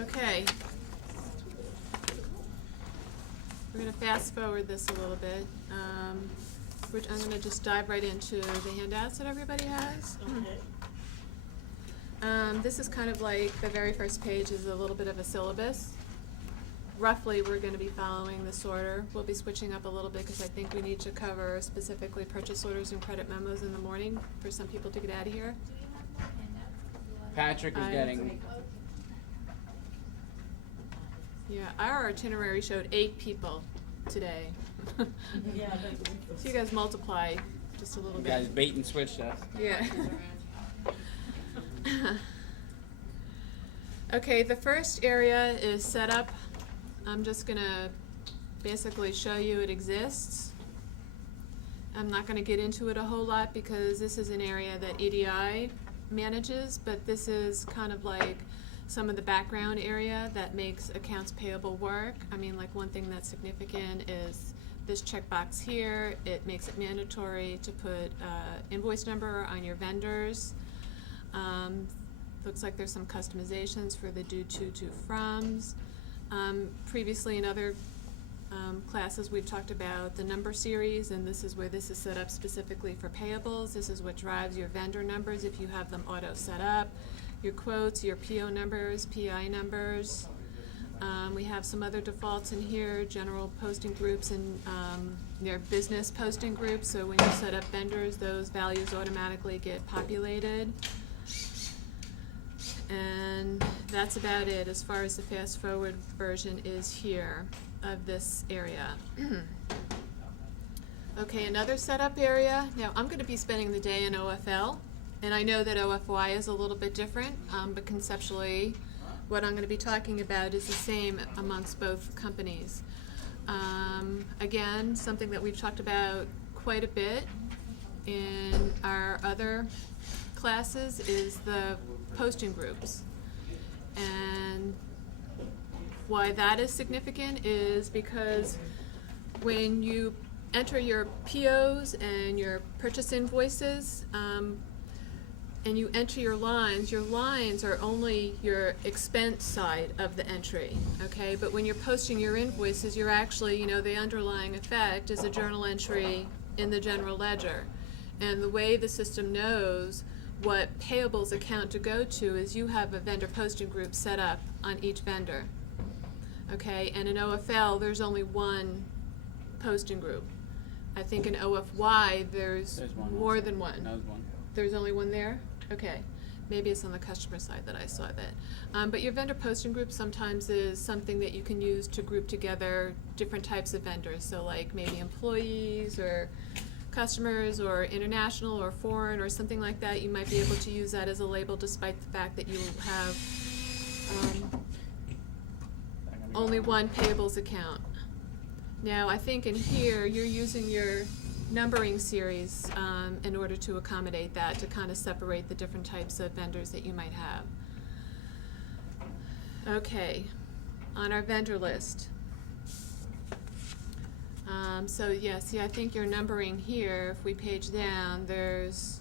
Okay. We're going to fast forward this a little bit. I'm going to just dive right into the handouts that everybody has. Okay. This is kind of like the very first page is a little bit of a syllabus. Roughly, we're going to be following this order. We'll be switching up a little bit because I think we need to cover specifically purchase orders and credit memos in the morning for some people to get out of here. Patrick is getting. Yeah, our itinerary showed 8 people today. Yeah, So you guys multiply just a little You bit. guys bait and switched us. Yeah. Okay, the first area is setup. I'm just gonna basically show you it exists. I'm not gonna get into it a whole lot because this is an area that EDI manages, but this is kind of like some of the background area that makes accounts payable work. I mean, like one thing that's significant is this checkbox here. It makes it mandatory to put invoice number on your vendors. Looks like there's some customizations for the due to froms. Previously in other classes, we've talked about the number series, and this is where this is set up specifically for payables. This is what drives your vendor numbers if you have them auto set up. Your quotes, your PO numbers, PI numbers. We have some other defaults in here, general posting groups and their business posting groups. So when you set up vendors, those values automatically get populated. And that's about it as far as the fast forward version is here of this area. Okay, another setup area. Now I'm going to be spending the day in OFL, and I know that OFY is a little bit different, but conceptually what I'm going to be talking about is the same amongst both companies. Again, something that we've talked about quite a bit in our other classes is the posting groups. And why that is significant is because when you enter your POs and your purchase invoices, and you enter your lines are only your expense side of the entry, okay? But when you're posting your invoices, you're actually, the underlying effect is a journal entry in the general ledger. And the way the system knows what payables account to go to is you have a vendor posting group set up on each vendor, okay? And in OFL, there's only one posting group. I think in OFY, there's more than one. There's one. There's only one there? Okay. Maybe it's on the customer side that I saw that. But your vendor posting group sometimes is something that you can use to group together different types of vendors. So like maybe employees or customers or international or foreign or something like that. You might be able to use that as a label despite the fact that you have only one payables account. Now I think in here you're using your numbering series in order to accommodate that, to kind of separate the different types of vendors that you might have. Okay, on our vendor list. So yeah, see, I think your numbering here, if we page down, there's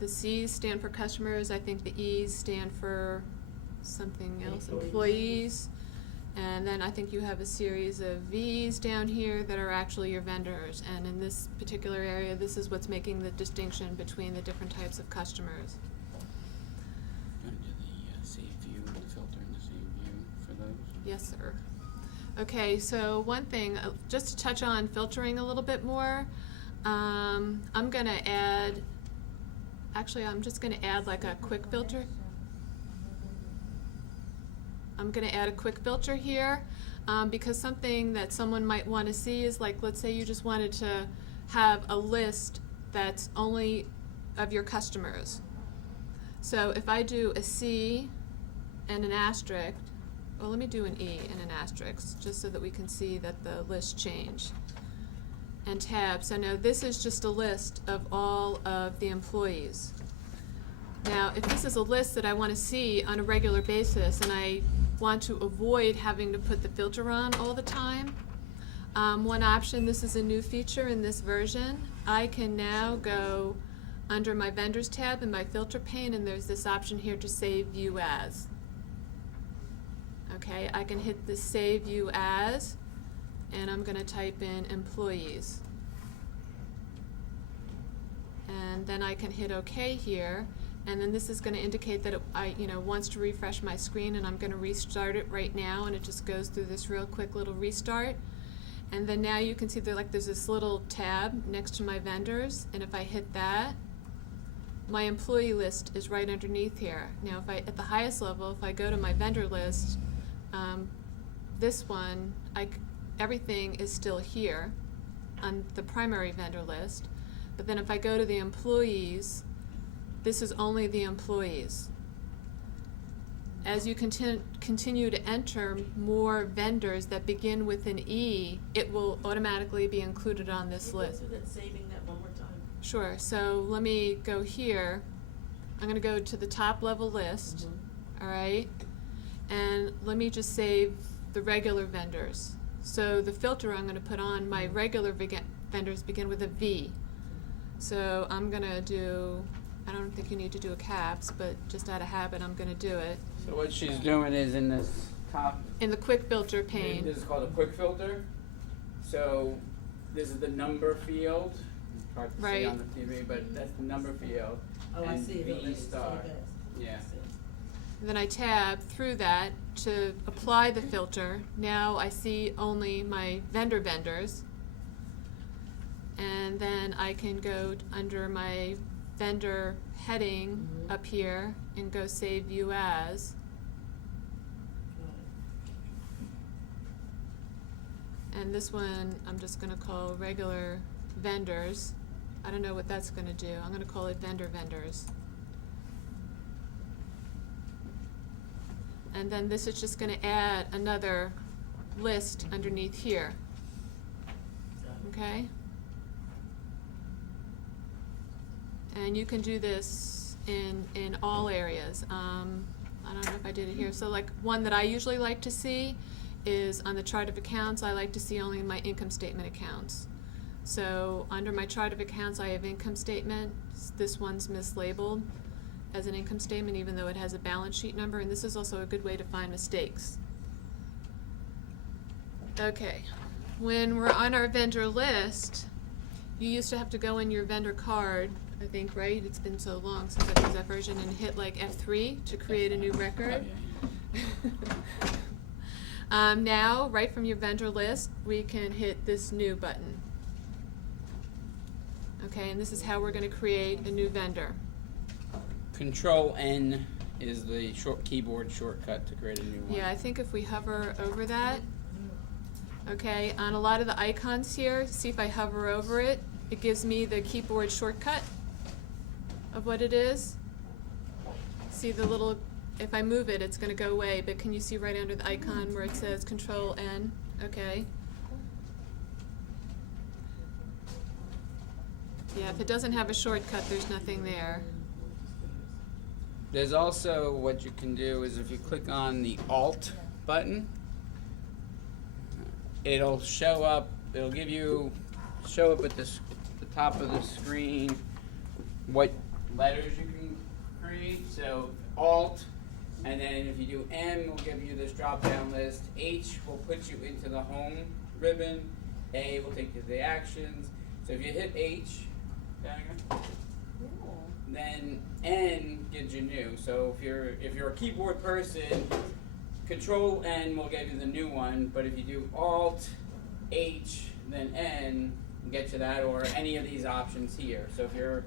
the C's stand for customers, I think the E's stand for something else, employees. And then I think you have a series of V's down here that are actually your vendors. And in this particular area, this is what's making the distinction between the different types of customers. You want to do the save view, the filter in the save view for those? Yes, sir. Okay, so one thing, just to touch on filtering a little bit more, I'm going to add, actually I'm just going to add like a quick filter. I'm going to add a quick filter here because something that someone might want to see is like, let's say you just wanted to have a list that's only of your customers. So if I do a C and an asterisk, well, let me do an E and an asterisk just so that we can see that the list changed. And tab. So now this is just a list of all of the employees. Now, if this is a list that I want to see on a regular basis and I want to avoid having to put the filter on all the time, one option, this is a new feature in this version, I can now go under my vendors tab in my filter pane and there's this option here to save view as. Okay, I can hit the Save View As, and I'm gonna type in employees. And then I can hit OK here, and then this is gonna indicate that wants to refresh my screen, and I'm gonna restart it right now, and it just goes through this real quick little restart. And then now you can see there's this little tab next to my vendors, and if I hit that, my employee list is right underneath here. Now, at the highest level, if I go to my vendor list, this one, everything is still here on the primary vendor list. But then if I go to the employees, this is only the employees. As you continue to enter more vendors that begin with an E, it will automatically be included on this list. Can you go through that, saving that one more time? Sure, so let me go here. I'm gonna go to the top level list, all right? And let me just save the regular vendors. So the filter I'm gonna put on, my regular vendors begin with a V. So I'm gonna do, I don't think you need to do a caps, but just out of habit, I'm gonna do it. So what she's doing is in this top, In the quick filter pane. this is called a quick filter. So this is the number field. It's hard to see Right. on the TV, but that's the number field. Oh, I and see. V star. Yeah. I see. Then I tab through that to apply the filter. Now I see only my vendors. And then I can go under my vendor heading up here and go Save View As. And this one I'm just gonna call regular vendors. I don't know what that's gonna do. I'm gonna call it vendors. And then this is just gonna add another list underneath here, okay? And you can do this in all areas. I don't know if I did it here. So like one that I usually like to see is on the chart of accounts, I like to see only my income statement accounts. So under my chart of accounts, I have income statement. This one's mislabeled as an income statement, even though it has a balance sheet number, and this is also a good way to find mistakes. Okay, when we're on our vendor list, you used to have to go in your vendor card, I think, right? It's been so long since I've used that version, and hit like F3 to create a new record. Now, right from your vendor list, we can hit this new button. Okay, and this is how we're going to create a new vendor. Control N is the keyboard shortcut to create a new one. Yeah, I think if we hover over that, okay, on a lot of the icons here, see if I hover over it, it gives me the keyboard shortcut of what it is. See the little, if I move it, it's gonna go away, but can you see right under the icon where it says Control N? Okay. Yeah, if it doesn't have a shortcut, there's nothing there. There's also what you can do is if you click on the Alt button, it'll show up at the top of the screen what letters you can create. So Alt, and then if you do M, will give you this drop down list. H will put you into the home ribbon. A will take you to the actions. So if you hit H, then N gives you new. So if you're a keyboard person, Control N will give you the new one. But if you do Alt H then N, get you that, or any of these options here. So if you're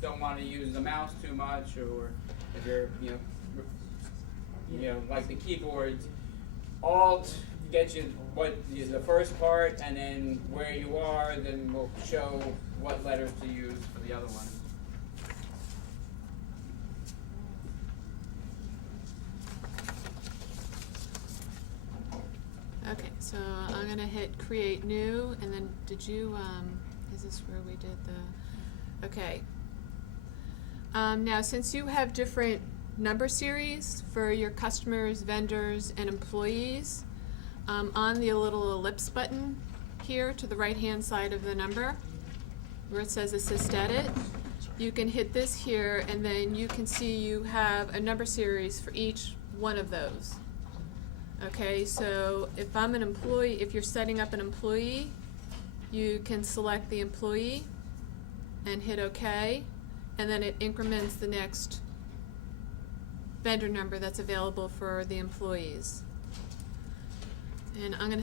don't want to use the mouse too much, or if you're like the keyboards, Alt gets you what is the first part, and then where you are, then we'll show what letters to use for the other one. Okay, so I'm gonna hit create new, and then did you, is this where we did the, okay. Now since you have different number series for your customers, vendors, and employees, on the little ellipse button here to the right hand side of the number, where it says assist edit, you can hit this here, and then you can see you have a number series for each one of those. Okay, so if I'm an employee, if you're setting up an employee, you can select the employee and hit OK, and then it increments the next vendor number that's available for the employees. And I'm going to